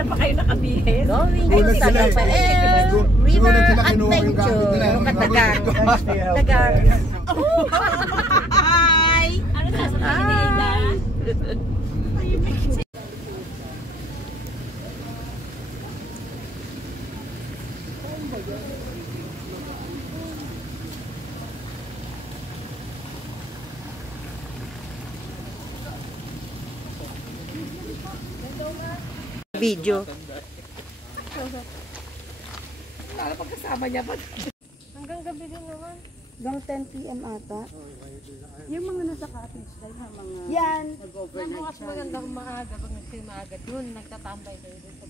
na pa kayo nakabihis. Going to San Rafael River Adventure. Katagang. Tagang. Hi! Ano sasabihin ni Ida? Video. Lalo pagkasama niya pa. Hanggang gabi din naman. Hanggang 10 p.m. ata. Yung mga nasa cottage tayo ha, mga Yan. nag-overnight. Mas magandang maaga pag nagsimaaga doon, nagtatambay tayo doon sa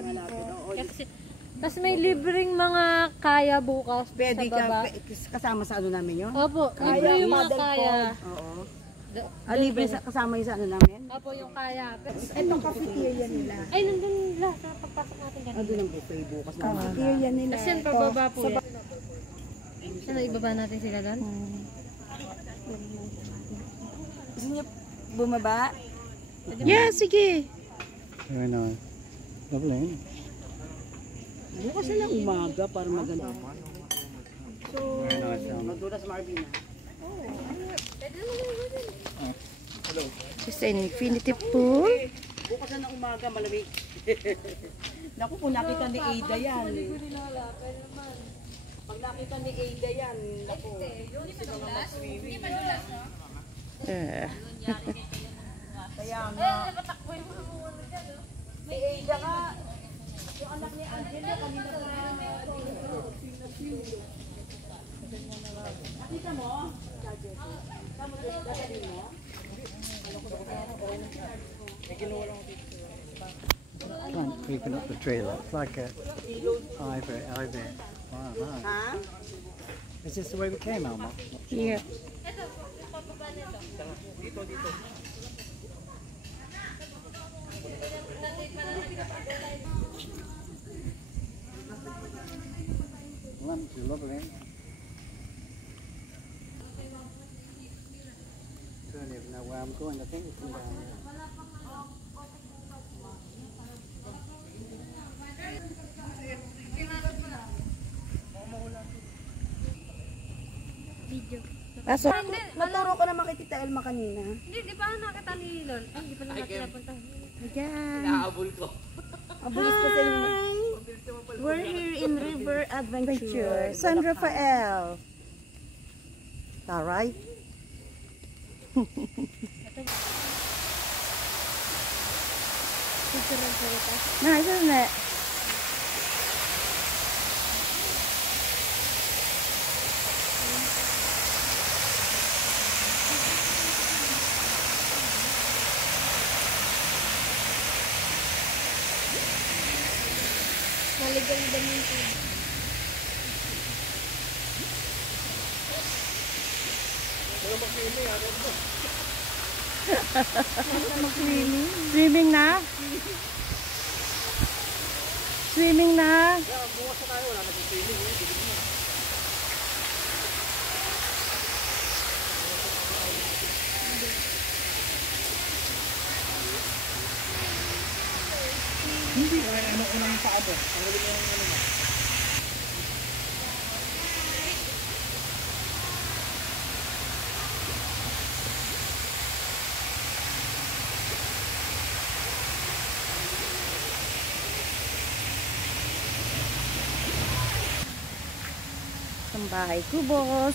Bukayo. Tapos may libreng mga kaya bukas Pwede sa baba. kasama sa ano namin yun? Opo, libre yung mga kaya. Oo. Libre kasama yung sa ano namin? Opo, yung kaya. Itong cafeteria nila. Ay, nandun nila sa pagpasok natin kanina. Doon ang buffet bukas na cafeteria nila. Tapos yan, pababa po yan. Sana ibaba natin sila doon? Gusto niyo bumaba? Yeah, sige. Very nice. Lovely. Bukas na lang umaga para maganda. So, Very nice. magdulas Marvin. Just an infinity pool. Bukas na ng umaga, malamig. Naku, kung nakita ni Ada yan. Pag nakita ni Ada yan, naku. Hindi madulas, no? Kaya nga. Si Ada nga, yung anak ni Angela, kanina na nakita mo? Creeping up the trailer. It's like a ivy. Wow, nice. Ha? Is this the way we came, Alma? Yeah. Lunch is lovely. Don't even know where I'm going. I think it's from down here. Kaso, naturo ko naman kay Tita Elma kanina. Hindi, di ba nakita ni Lol? Ay, di pa naman pinapunta. Ayan. Inaabol ko. Abulis ko sa inyo. We're here in River Adventure. San Rafael. Taray. Nice, isn't it? Maliganda yung tubig. Swimming na? Swimming na? Hindi, ano ko nang paabo. Ang galing yung ano na. Ang bahay kubo.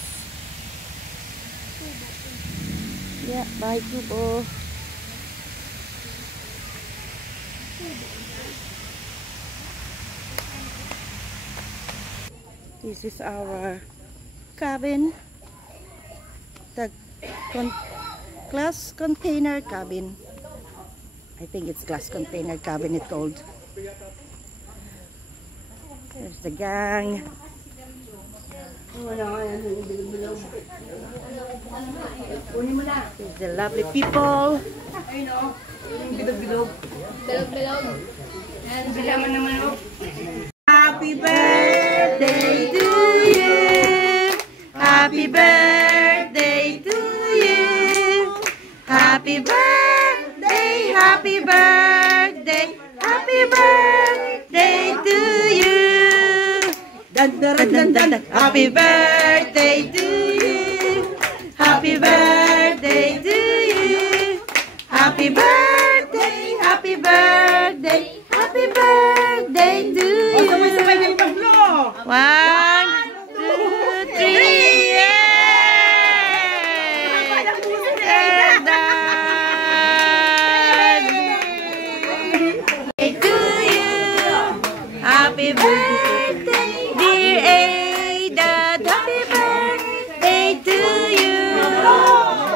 Yeah, bahay kubo. This is our cabin. The glass container cabin. I think it's glass container cabin it's called. There's the gang. There's the lovely people. Happy birthday to you. Happy birthday to you. Happy birthday, happy birthday, happy Happy birthday to you. Dan, dan, dan, dan, dan. Happy birthday to you. Happy birthday to you. Happy birthday, happy birthday, happy birthday to you. One, two, three, yay! And to you. Happy birthday, dear Ada. Happy birthday to you.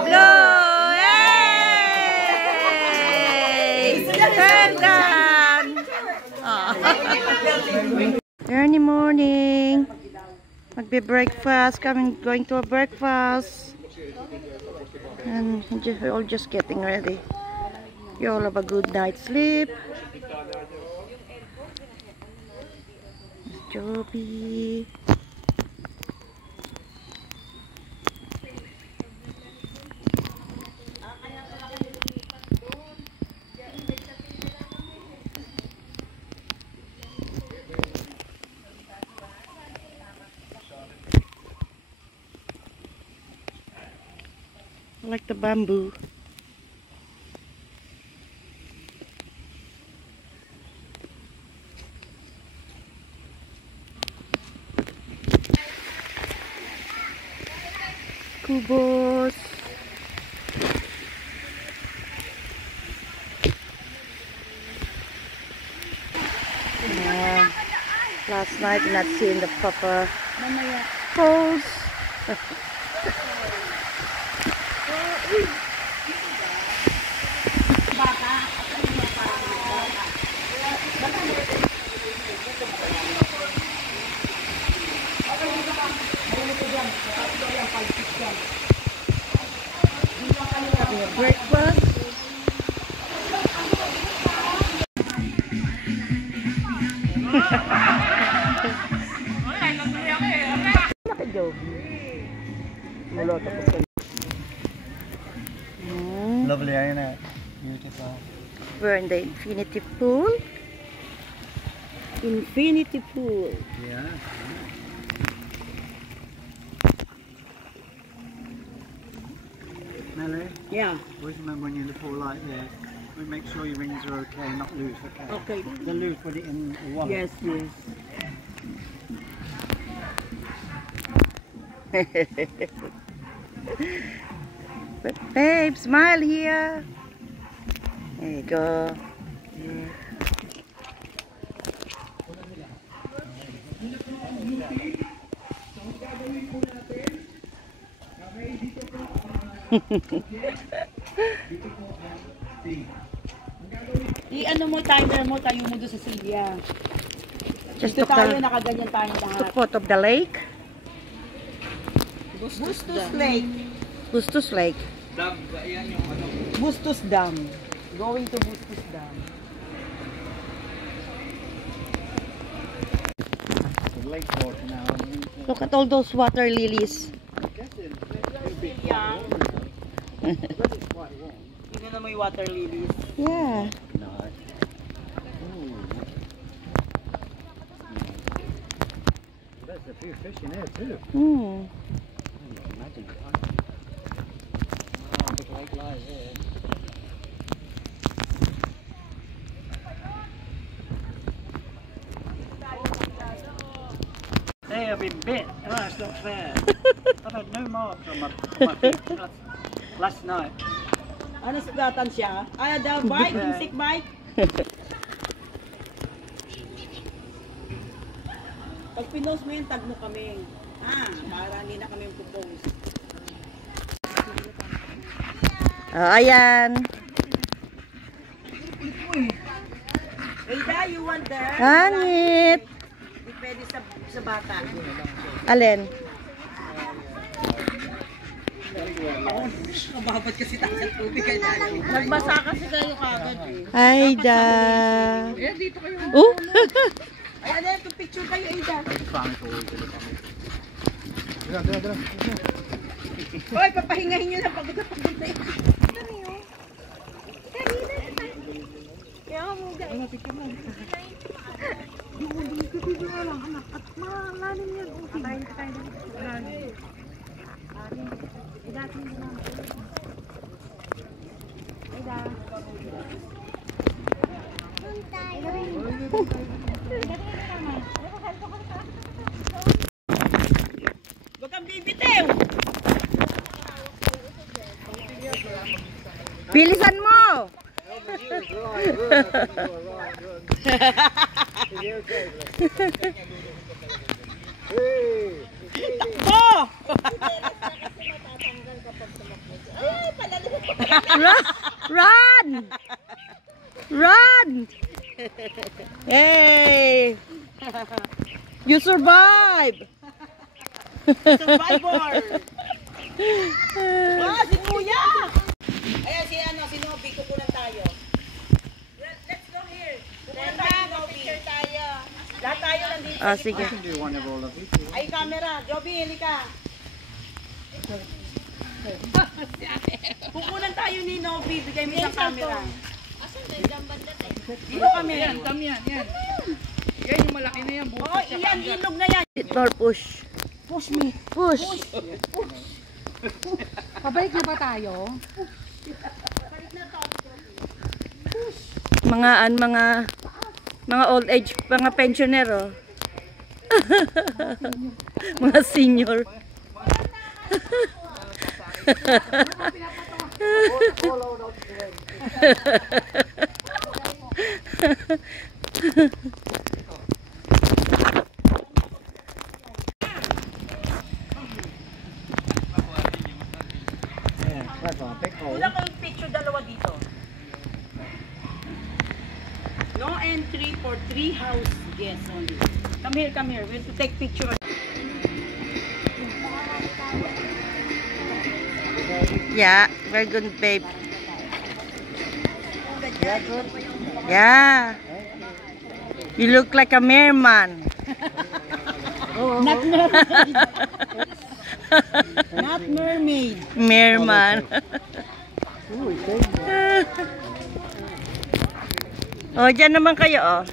Blow, yay! Turn down. Early morning. Magbe-breakfast. Going to a breakfast. And we're all just getting ready. You all have a good night's sleep. Joby. I like the bamboo. Kubos. Last night not seeing the proper pose. Having a breakfast. Lovely, ain't it? Beautiful. We're in the infinity pool. Infinity pool. Yeah. Melly, Yeah. always remember when you're in the pool like this, we make sure your rings are okay, not loose, okay? Okay. They're loose, put it in the wallet. Yes, yes. But babe, smile here. There you go. I-ano mo, timer mo, tayo mo doon sa Silvia. Just Dito took tayo, the nakaganyan tayo lahat. foot of the lake. Bustos Lake. Bustos Lake. Bustos Dam. Going to Bustos Dam. The lake water now. Look at all those water lilies. Silvia. Tingnan na mo yung water lilies. Yeah. Nice. There's a few fish in here too. Hmm. Imagine. Oh, big lake lies here. Hey, I've been bit. Oh, that's not fair. I've had no marks on my feet last night. Ano sugatan siya? Ah, the bite, insect bite. Pag pinost mo yun, tag mo kami. Ah, para hindi na kami pupost. Oh, ayan. Ada, you want there? Hangit. Hindi pwede sa bata. Alin? Mababad kasi tayo sa tubig. Nagbasa kasi kayo kagad eh. Aida. Eh, dito kayo. Oh. Ay, ano, ito picture kayo, Ada. Hoy, papahingahin nyo na pagod na yun. Huwag kang bibitew! Bilisan mo! Oh! Run! Run! Hey! You survive! Survivor! Ah, si Kuya! Ayan si si Nobby, kukunan tayo. Let's go here. Kukunan tayo, picture tayo. Lahat tayo nandito. Ah, sige. I can do one of all of these. Ay, camera. Joby, halika. Kukunan tayo ni Nobby. Bigay mo isang camera. Dito kami. Yan, yan. Yan yung malaki na yan. Oo, iyan, ilog na yan. It more push. Push me. Push. Pabalik na ba tayo? Mga old age, mga pensioner, oh. Mga senior. Kulang kang picture dalawa dito. No entry for 3 house guests only. Come here, come here. We have to take picture. Yeah, very good, babe. Yeah. You look like a merman. Not mermaid. Not mermaid. Merman. Oh, dyan naman kayo, oh.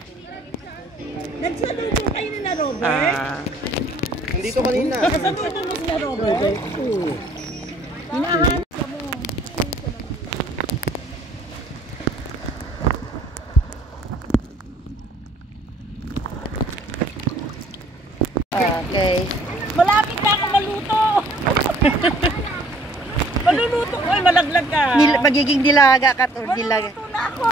Nagsalubo kayo ni na Robert? Ah. Nandito kanina. Nagsalubo mo si na Robert? Hinahan. Okay. Malapit na ako maluto. Maluluto ko. Ay, malaglag ka. Magiging dilaga ka to, dilaga. Maluluto na ako.